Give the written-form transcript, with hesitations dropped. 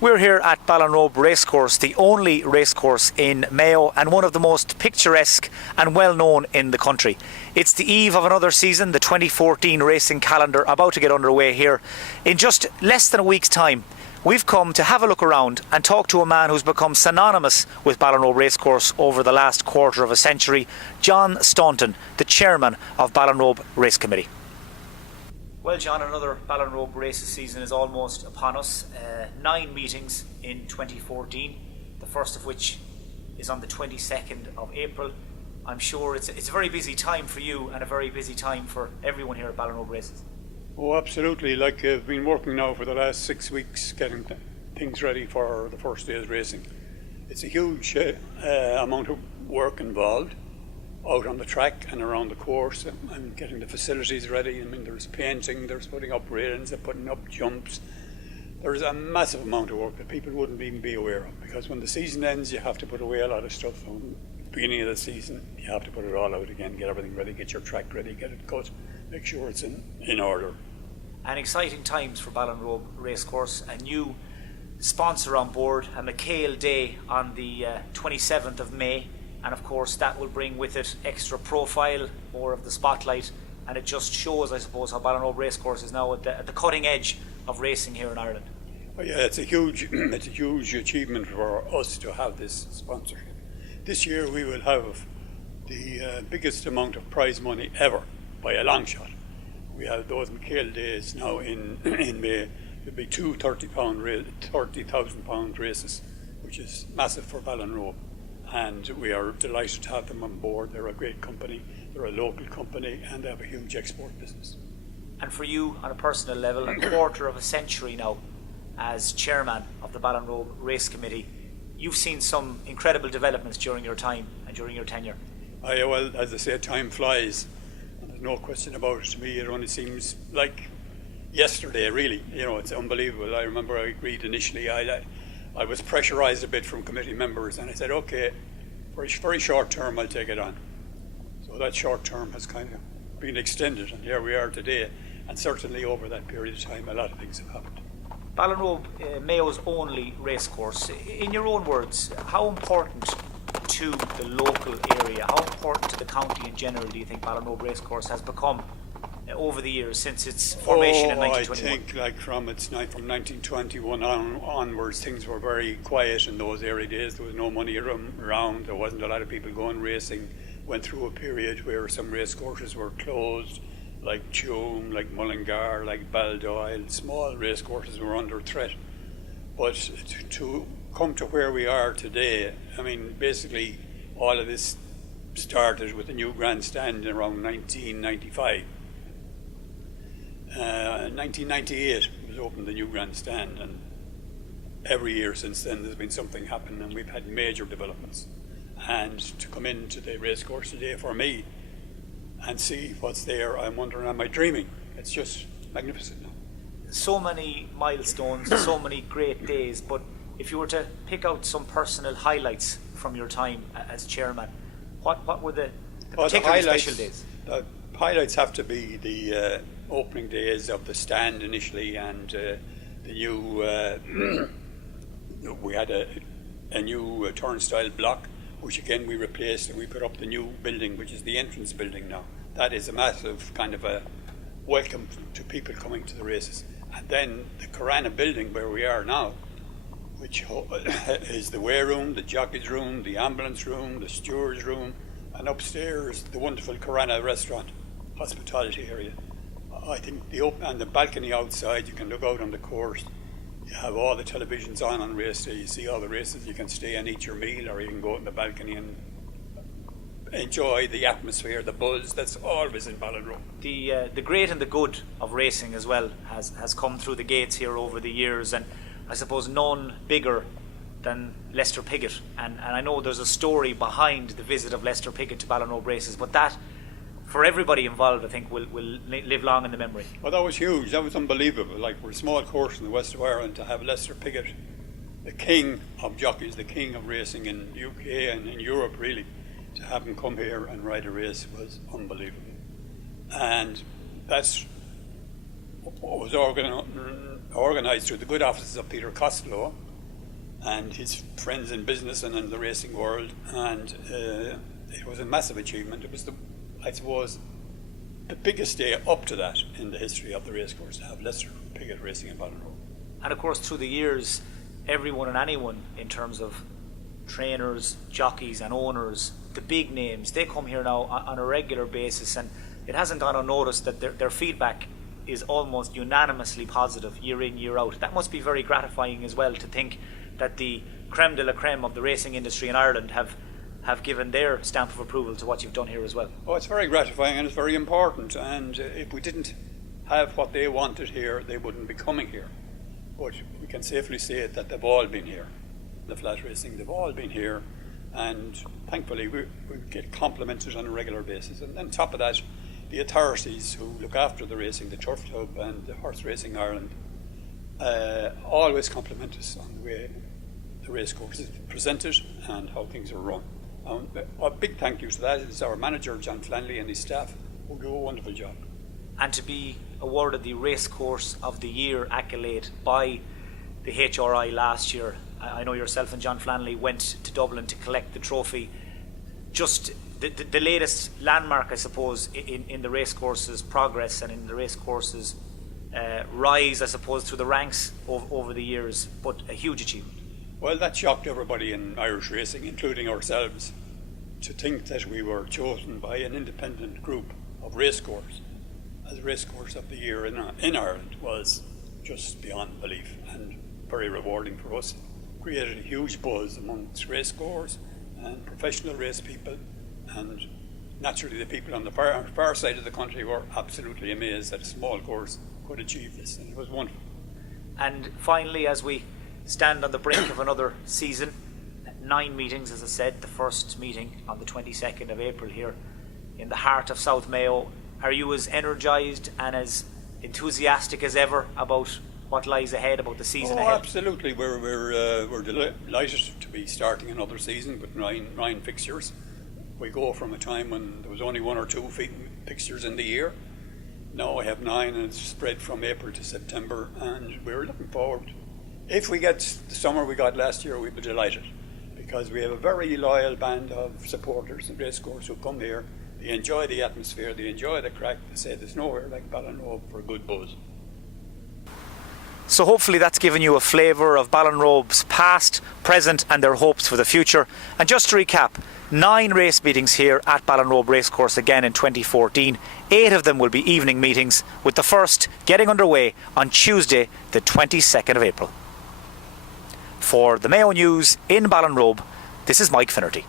We're here at Ballinrobe Racecourse, the only racecourse in Mayo and one of the most picturesque and well known in the country. It's the eve of another season, the 2014 racing calendar about to get underway here. In just less than a week's time, we've come to have a look around and talk to a man who's become synonymous with Ballinrobe Racecourse over the last quarter of a century, John Staunton, the chairman of Ballinrobe Race Committee. Well, John, another Ballinrobe races season is almost upon us. 9 meetings in 2014, the first of which is on the 22nd of April. I'm sure it's a very busy time for you and a very busy time for everyone here at Ballinrobe Races. Oh, absolutely. Like, I've been working now for the last 6 weeks getting things ready for the first day's racing. It's a huge amount of work involved out on the track and around the course and getting the facilities ready. I mean, there's painting, there's putting up railings, they're putting up jumps. There's a massive amount of work that people wouldn't even be aware of, because when the season ends you have to put away a lot of stuff. From the beginning of the season you have to put it all out again, get everything ready, get your track ready, get it cut, make sure it's in order. And exciting times for Ballinrobe Racecourse. A new sponsor on board, a McHale Day on the 27th of May. And of course that will bring with it extra profile, more of the spotlight, and it just shows, I suppose, how Ballinrobe Racecourse is now at the cutting edge of racing here in Ireland. Oh yeah, it's a huge achievement for us to have this sponsorship. This year we will have the biggest amount of prize money ever by a long shot. We have those McHale Days now in May. There'll be two £30,000 races, which is massive for Ballinrobe. And we are delighted to have them on board. They're a great company, they're a local company, and they have a huge export business. And for you, on a personal level, a quarter of a century now as chairman of the Ballinrobe Race Committee, you've seen some incredible developments during your time and during your tenure. Well, as I say, time flies, and there's no question about it. To me, it only seems like yesterday, really. You know, it's unbelievable. I remember I agreed initially. I was pressurised a bit from committee members, and I said, okay, for a very short term I'll take it on. So that short term has kind of been extended, and here we are today, and certainly over that period of time a lot of things have happened. Ballinrobe, Mayo's only racecourse. In your own words, how important to the local area, how important to the county in general do you think Ballinrobe Racecourse has become over the years since its formation in 1921? I think like from 1921 onwards, things were very quiet in those early days. There was no money around, there wasn't a lot of people going racing. Went through a period where some racecourses were closed, like Tuam, like Mullingar, like Baldoyle. Small racecourses were under threat. But to come to where we are today, I mean, basically all of this started with the new grandstand around 1995. 1998 was opened, the new grandstand, and every year since then there's been something happen, and we've had major developments. And to come into the racecourse today for me and see what's there, I'm wondering, am I dreaming? It's just magnificent now. So many milestones, so many great days, but if you were to pick out some personal highlights from your time as chairman, what were the particularly special days? The highlights have to be the opening days of the stand initially, and the new we had a new turnstile block, which again we replaced, and we put up the new building, which is the entrance building now. That is a massive kind of a welcome to people coming to the races. And then the Corana building where we are now, which is the weigh room, the jockey's room, the ambulance room, the steward's room, and upstairs the wonderful Corana restaurant, hospitality area. I think and the balcony outside, you can look out on the course. You have all the televisions on race day. You see all the races. You can stay and eat your meal, or you can go out in the balcony and enjoy the atmosphere, the buzz that's always in Ballinrobe. The great and the good of racing as well has come through the gates here over the years, and I suppose none bigger than Lester Piggott. And I know there's a story behind the visit of Lester Piggott to Ballinrobe races, but that, for everybody involved, I think will live long in the memory. Well, that was huge. That was unbelievable. Like, we're a small course in the west of Ireland, to have Lester Piggott, the king of jockeys, the king of racing in the UK and in Europe really, to have him come here and ride a race was unbelievable. And that's what was organised through the good offices of Peter Costello, and his friends in business and in the racing world, and it was a massive achievement. It was, I suppose, the biggest day up to that in the history of the racecourse to have Leicester Piggott racing in Ballinrobe. And of course, through the years, everyone and anyone, in terms of trainers, jockeys and owners, the big names, they come here now on a regular basis, and it hasn't gone unnoticed that their feedback is almost unanimously positive year in, year out. That must be very gratifying as well, to think that the creme de la creme of the racing industry in Ireland have given their stamp of approval to what you've done here as well. Oh, it's very gratifying and it's very important, and if we didn't have what they wanted here, they wouldn't be coming here. But we can safely say that they've all been here. The flat racing, they've all been here, and thankfully we get complimented on a regular basis. And on top of that, the authorities who look after the racing, the Turf Club and the Horse Racing Ireland, always compliment us on the way the racecourse is presented and how things are run. A big thank you to that is our manager, John Flanley, and his staff, who do a wonderful job. And to be awarded the Racecourse of the Year accolade by the HRI last year, I know yourself and John Flanley went to Dublin to collect the trophy. Just the latest landmark, I suppose, in the racecourse's progress and in the racecourse's rise, I suppose, through the ranks over the years, but a huge achievement. Well, that shocked everybody in Irish racing, including ourselves, to think that we were chosen by an independent group of racecourse as Racecourse of the Year in Ireland was just beyond belief and very rewarding for us. Created a huge buzz amongst racegoers and professional race people, and naturally the people on the far side of the country were absolutely amazed that a small course could achieve this, and it was wonderful. And finally, as we stand on the brink of another season, 9 meetings, as I said, the first meeting on the 22nd of April here in the heart of South Mayo. Are you as energised and as enthusiastic as ever about what lies ahead, about the season ahead? Absolutely. We're delighted to be starting another season with nine fixtures. We go from a time when there was only 1 or 2 fixtures in the year. Now we have 9, and it's spread from April to September, and we're looking forward. If we get the summer we got last year, we'd be delighted, because we have a very loyal band of supporters and racecourse who come here. They enjoy the atmosphere, they enjoy the crack. They say there's nowhere like Ballinrobe for a good buzz. So hopefully that's given you a flavour of Ballinrobe's past, present and their hopes for the future. And just to recap, 9 race meetings here at Ballinrobe Racecourse again in 2014. 8 of them will be evening meetings, with the first getting underway on Tuesday the 22nd of April. For the Mayo News in Ballinrobe, this is Mike Finnerty.